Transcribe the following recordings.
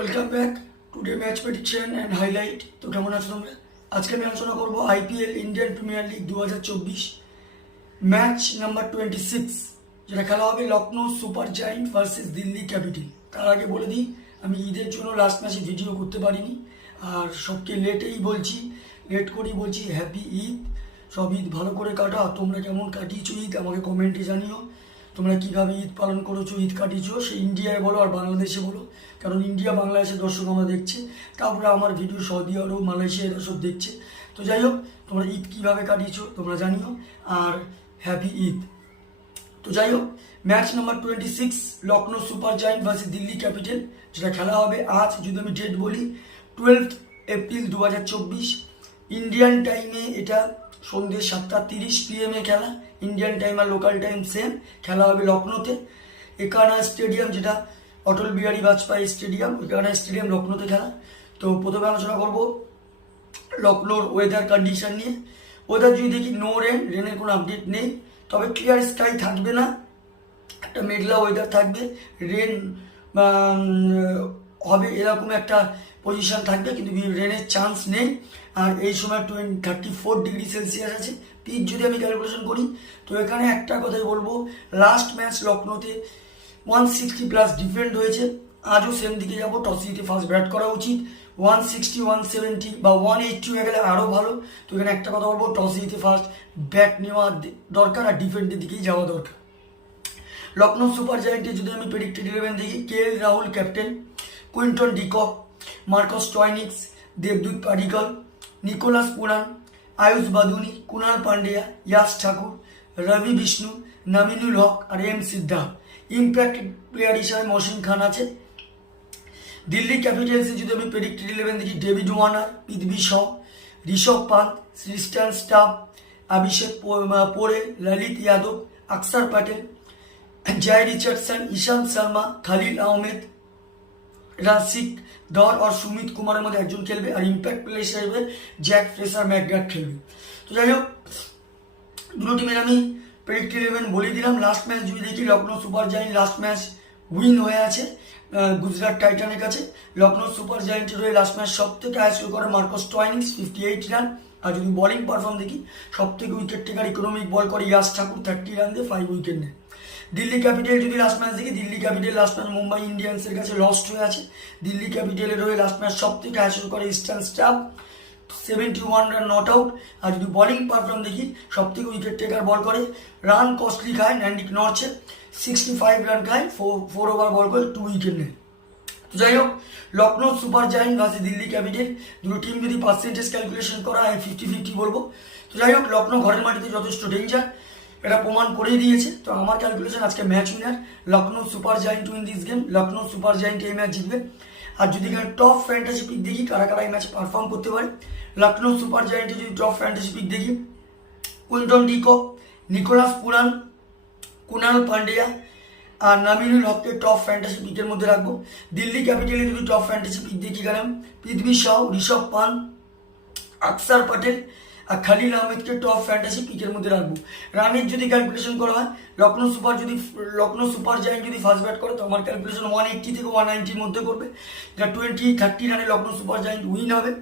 Welcome back today match prediction and highlight. তো কেমন আছো তোমরা? আজকে আমি আলোচনা করবো IPL Indian premier league 2024 match number 26, যেটা খেলা হবে Lucknow super giant versus Delhi capital. তার আগে বলে দিই, আমি ঈদের জন্য লাস্ট ম্যাচে ভিডিও করতে পারিনি, আর সবকে লেট করেই বলছি হ্যাপি ঈদ। সব ঈদ ভালো করে কাটা। তোমরা কেমন কাটিয়েছো ঈদ আমাকে কমেন্টে জানিও। তোমরা কীভাবে ঈদ পালন করেছো, ঈদ কাটিয়েছো, সে ইন্ডিয়ায় বলো আর বাংলাদেশে বলো, কারণ ইন্ডিয়া বাংলাদেশের দর্শক আমরা দেখছে, তারপরে আমার ভিডিও সৌদি আরব মালয়েশিয়া এরা সব দেখছে। তো যাই হোক, তোমরা ঈদ কীভাবে কাটিয়েছো তোমরা জানিও, আর হ্যাপি ঈদ। তো যাই হোক, match number 26 Lucknow super giant versus Delhi capital, যেটা খেলা হবে আজ, যদি আমি ডেট বলি 12 এপ্রিল 2024 ইন্ডিয়ান টাইমে। এটা সন্ধ্যে 7:30 PM খেলা, ইন্ডিয়ান টাইম আর লোকাল টাইম সেম। খেলা হবে লখনৌতে, একানা স্টেডিয়াম, যেটা অটল বিহারী বাজপেয়ী স্টেডিয়াম, একানা স্টেডিয়াম লখনৌতে খেলা। তো প্রথমে আলোচনা করবো লখনৌর ওয়েদার কন্ডিশন নিয়ে। ওয়েদার যদি দেখি, নো রেনের কোনো আপডেট নেই, তবে ক্লিয়ার স্কাই থাকবে না, একটা মেঘলা ওয়েদার থাকবে, রেন হবে এরকম একটা পজিশন থাকবে, কিন্তু রেনের চান্স নেই। আর এই সময় 34 ডিগ্রি সেলসিয়াস আছে। পিচ যদি আমি ক্যালকুলেশন করি, তো এখানে একটা কথাই বলবো, লাস্ট ম্যাচ লখনৌতে 160+ ডিফেন্ড হয়েছে, আজও সেম দিকে যাবো, টস জিতে ফার্স্ট ব্যাট করা উচিত। 160, 170 বা 180 হয়ে গেলে আরও ভালো। তো এখানে একটা কথা বলবো, টস জিতে ফার্স্ট ব্যাট নেওয়া দরকার, আর ডিফেন্ডের দিকেই যাওয়া দরকার। লখনৌ সুপার জায়েন্টে যদি আমি প্রেডিক্টেড 11 দেখি, KL Rahul captain, Quinton de Kock, Marcus Stoinis, দেবদূত পাডিক্কল, নিকোলাস পুরান, আয়ুষ বাদুনি, কুনাল পান্ডিয়া, ইয়াশ ঠাকুর, রবি বিষ্ণু, নামিনুল হক আর সিদ্ধা। ইম্প্যাক্ট প্লেয়ার হিসাবে মহসিন খান আছে। দিল্লি ক্যাপিটালসে যদি আমি প্রেডিক্টেড 11 দেখি, ডেভিড ওয়ার্নার, পৃথ্বী শ, ঋষভ পান্ত, ক্রিস্টান স্টাফ, অভিষেক পোরে, ললিত যাদব, অক্ষর প্যাটেল, জয় রিচার্ডসন, ঈশান্ত শর্মা, খালিল আহমেদ, রাশিক ধর আর সুমিত কুমারের মধ্যে একজন খেলবে। আর ইম্প্যাক্ট প্লেয়ার হিসেবে জ্যাক ফ্রেসার ম্যাকগ্রাথ খেলবে। তো যাই হোক, দুটো টিমের আমি প্রেডিক্টেড 11 বলে দিলাম। লাস্ট ম্যাচ যদি দেখি, Lucknow super giant last match win হয়ে আছে গুজরাট টাইটানের কাছে। লখনৌ সুপার জায়েন্টের হয়ে লাস্ট ম্যাচ সব থেকে হাই স্কোর করে মার্কস স্টয়নিস, 58 রান। আর যদি বোলিং পারফর্ম দেখি, সব থেকে উইকেট টেকার ইকোনমিক বল করে ইয়াশ ঠাকুর, 30 রান দিয়ে 5 উইকেট নেয়। দিল্লি ক্যাপিটাল যদি লাস্ট ম্যাচ দেখি, Delhi capital last match Mumbai ইন্ডিয়ান্সের কাছে লস্ট হয়ে আছে। দিল্লি ক্যাপিটালের হয়ে লাস্ট ম্যাচ সব থেকে হাই স্কোর করে ইস্টার্ন স্টাফ, 71 রান নট আউট। আর যদি বোলিং পারফর্ম দেখি, সব থেকে উইকেট টেকার বল করে, রান কস্টলি খায় ন্যান্ডিক নর্চে, 65 রান খায়, 4 ওভার বল করে 2 উইকেট নেয়। তো যাই হোক, Lucknow super giant versus Delhi capital, দুটো টিম যদি পার্সেন্টেজ ক্যালকুলেশন করা হয় 50-50 বলবো। তো যাই হোক, লখনৌ ঘরের মাটিতে যথেষ্ট ডেঞ্জার, এটা প্রমাণ করেই দিয়েছে। তো আমার ক্যালকুলেশন আজকে match winner Lucknow super giant win this game. Lucknow super giant এই ম্যাচ জিতবে। আর যদি এখানে টপ ফ্যান্টাসি পিক দেখি, কারা কারা এই ম্যাচ পারফর্ম করতে পারে, লখনৌ সুপার জায়েন্টে যদি টপ ফ্যান্টাসি পিক দেখি, Quinton de Kock, Nicholas Pooran, Kunal Pandya আর নামিনুল হককে টপ ফ্যান্টাসি পিকের মধ্যে রাখবো। দিল্লি ক্যাপিটালে যদি টপ ফ্যান্টাসি পিক দেখি, গেলাম পৃথ্বী শাহ, ঋষভ পান্ত, অক্ষর প্যাটেল আর খালিল আহমেদকে টপ ফ্যান্টাসি পিকের মধ্যে রাখবো। রানের যদি ক্যালকুলেশন করা হয়, লখনৌ সুপার জায়েন্ট যদি ফার্স্ট ব্যাট করে, তো আমার ক্যালকুলেশন 180 থেকে 190-র মধ্যে করবে, যেটা 20-30 রানে লখনৌ সুপার জায়েন্ট উইন হবে।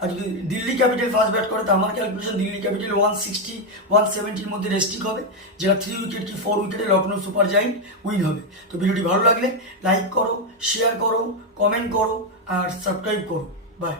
আর যদি দিল্লি ক্যাপিটাল ফার্স্ট ব্যাট করে, তো আমার ক্যালকুলেশন দিল্লি ক্যাপিটাল 160-170-র মধ্যে রেস্টিক হবে, যেটা 3 উইকেট কি 4 উইকেটে লখনৌ সুপার জায়েন্ট উইন হবে। তো ভিডিওটি ভালো লাগলে লাইক করো, শেয়ার করো, কমেন্ট করো আর সাবস্ক্রাইব করো। বাই।